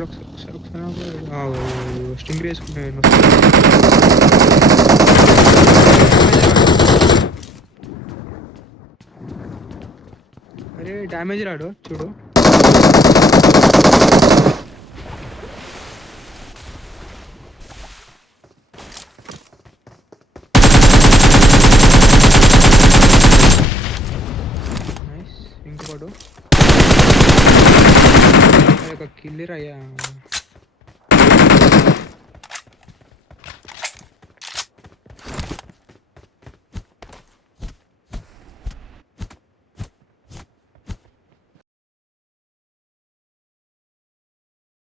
చూడు ఒకసారి స్టింగ్ వేసుకున్నాను. అరే డ్యామేజ్ రాడు చూడు. నైస్. ఇంకోడు ఒక కిల్లర్ అయ్యా.